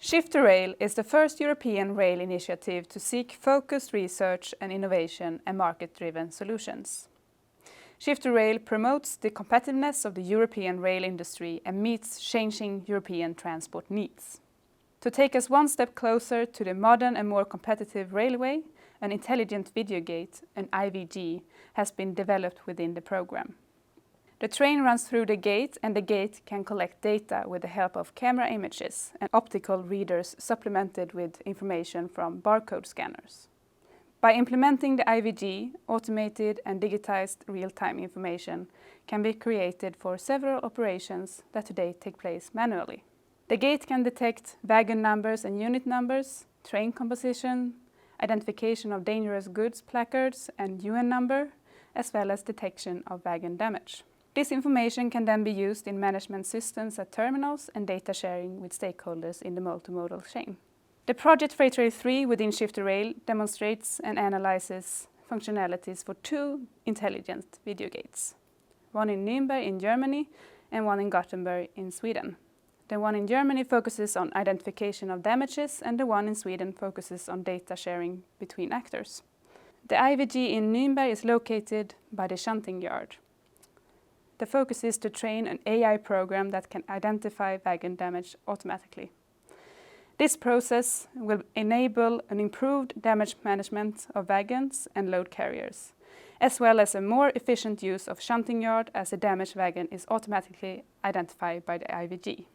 Shift2Rail is the first European rail initiative to seek focused research and innovation and market-driven solutions. Shift2Rail promotes the competitiveness of the European rail industry and meets changing European transport needs. To take us one step closer to the modern and more competitive railway, an intelligent video gate, an IVG, has been developed within the program. The train runs through the gate and the gate can collect data with the help of camera images and optical readers supplemented with information from barcode scanners. By implementing the IVG, automated and digitized real-time information can be created for several operations that today take place manually. The gate can detect wagon numbers and unit numbers, train composition, identification of dangerous goods placards and UN number, as well as detection of wagon damage. This information can then be used in management systems at terminals and data sharing with stakeholders in the multimodal chain. The project Freightrail 3 within Shift2Rail demonstrates and analyzes functionalities for two intelligent video gates, one in Nürnberg in Germany and one in Gothenburg in Sweden. The one in Germany focuses on identification of damages and the one in Sweden focuses on data sharing between actors. The IVG in Nürnberg is located by the shunting yard. The focus is to train an AI program that can identify wagon damage automatically. This process will enable an improved damage management of wagons and load carriers, as well as a more efficient use of shunting yard as a damaged wagon is automatically identified by the IVG.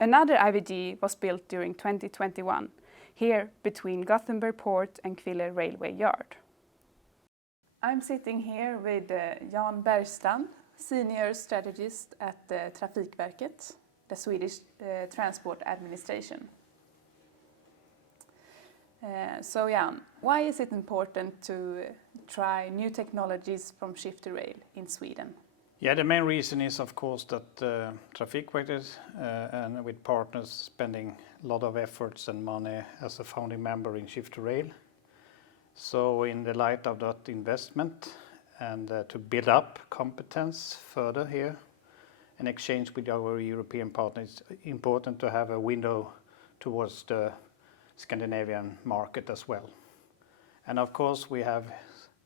Another IVG was built during 2021, here between Gothenburg Port and Kville Railway Yard. I'm sitting here with Jan Bergstrand, Senior Strategist at Trafikverket, the Swedish Transport Administration. So Jan, why is it important to try new technologies from Shift2Rail in Sweden? Yeah, the main reason is of course that Trafikverket and with partners spending a lot of efforts and money as a founding member in Shift2Rail. So in the light of that investment, and to build up competence further here in exchange with our European partners, it's important to have a window towards the Scandinavian market as well. And of course we have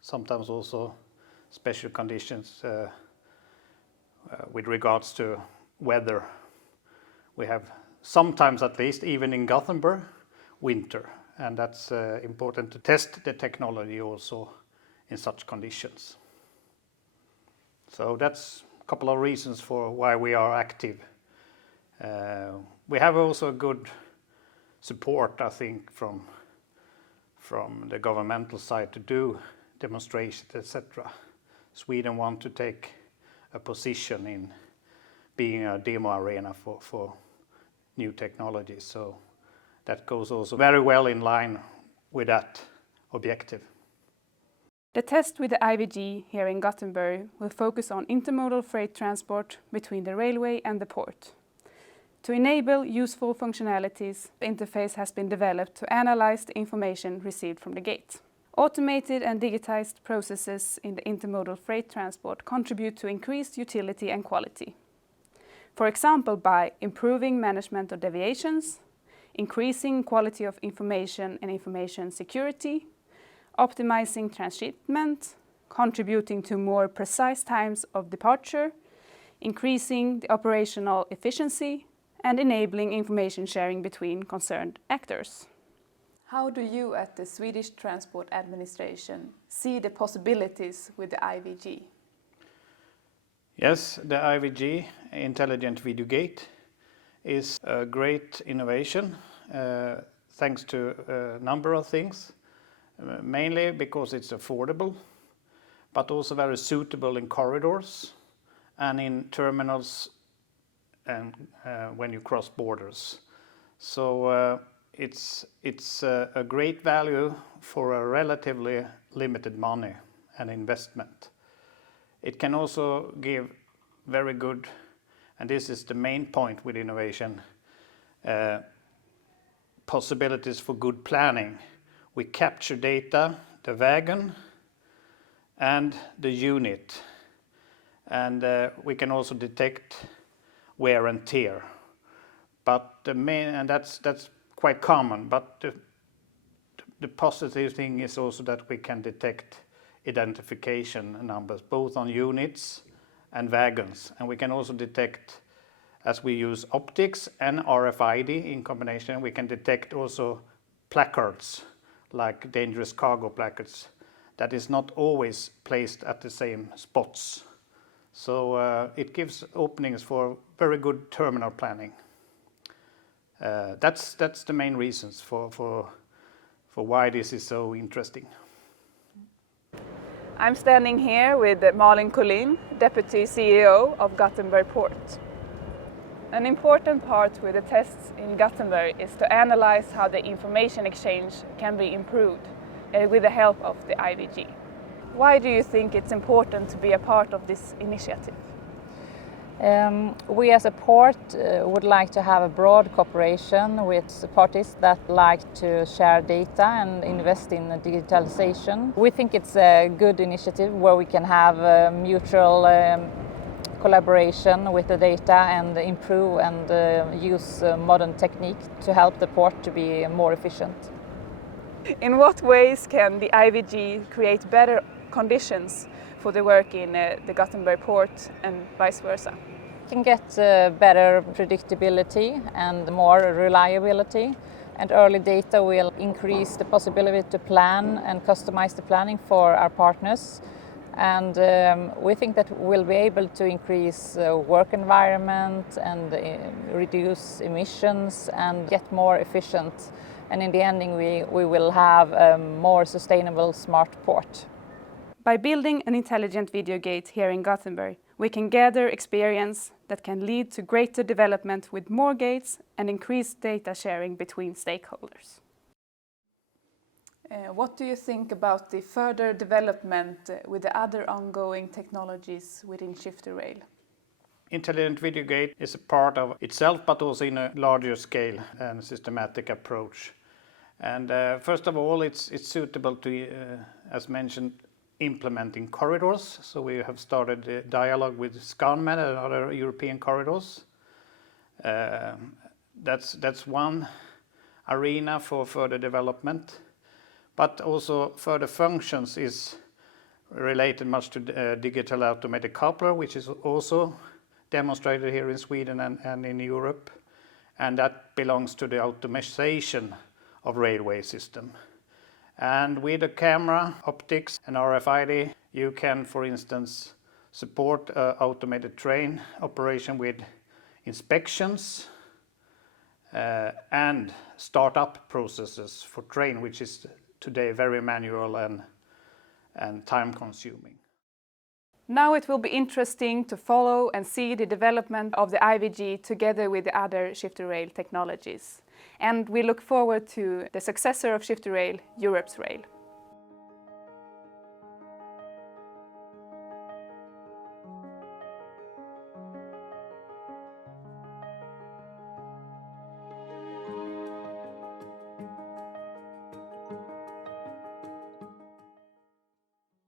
sometimes also special conditions with regards to weather. We have sometimes, at least even in Gothenburg, winter, and that's important to test the technology also in such conditions. So that's a couple of reasons for why we are active. We have also good support, I think, from the governmental side to do demonstrations, etc. Sweden want to take a position in being a demo arena for new technologies, so that goes also very well in line with that objective. The test with the IVG here in Gothenburg will focus on intermodal freight transport between the railway and the port. To enable useful functionalities, the interface has been developed to analyze the information received from the gate. Automated and digitized processes in the intermodal freight transport contribute to increased utility and quality. For example, by improving management of deviations, increasing quality of information and information security, optimizing transshipment, contributing to more precise times of departure, increasing the operational efficiency, and enabling information sharing between concerned actors. How do you at the Swedish Transport Administration see the possibilities with the IVG? Yes, the IVG, Intelligent Video Gate, is a great innovation thanks to a number of things. Mainly because it's affordable, but also very suitable in corridors and in terminals and when you cross borders. So it's a great value for a relatively limited money and investment. It can also give very good, and this is the main point with innovation, possibilities for good planning. We capture data, the wagon and the unit, and we can also detect wear and tear. But the main, and that's quite common, but the positive thing is also that we can detect identification numbers both on units and wagons, and we can also detect, as we use optics and RFID in combination, we can detect also placards like dangerous cargo placards that is not always placed at the same spots. So it gives openings for very good terminal planning. That's the main reasons for why this is so interesting. I'm standing here with Malin Collin, Deputy CEO of Gothenburg Port. An important part with the tests in Gothenburg is to analyze how the information exchange can be improved with the help of the IVG. Why do you think it's important to be a part of this initiative? We as a port would like to have a broad cooperation with parties that like to share data and invest in digitalization. We think it's a good initiative where we can have mutual collaboration with the data and improve and use modern technique to help the port to be more efficient. In what ways can the IVG create better conditions for the work in the Gothenburg port and vice versa? We can get better predictability and more reliability, and early data will increase the possibility to plan and customize the planning for our partners. And we think that we'll be able to increase work environment and reduce emissions and get more efficient. And in the ending, we will have a more sustainable smart port. By building an intelligent video gate here in Gothenburg, we can gather experience that can lead to greater development with more gates and increased data sharing between stakeholders. What do you think about the further development with the other ongoing technologies within Shift2Rail? Intelligent video gate is a part of itself, but also in a larger scale and systematic approach. And first of all, it's suitable to, as mentioned, implementing corridors. So we have started a dialogue with Scanmed and other European corridors. That's one arena for further development. But also further functions is related much to digital automated coupler, which is also demonstrated here in Sweden and in Europe. And that belongs to the automation of railway system. And with the camera, optics and RFID, you can, for instance, support automated train operation with inspections and startup processes for train, which is today very manual and time consuming. Now it will be interesting to follow and see the development of the IVG together with the other Shift2Rail technologies. And we look forward to the successor of Shift2Rail, Europe's Rail.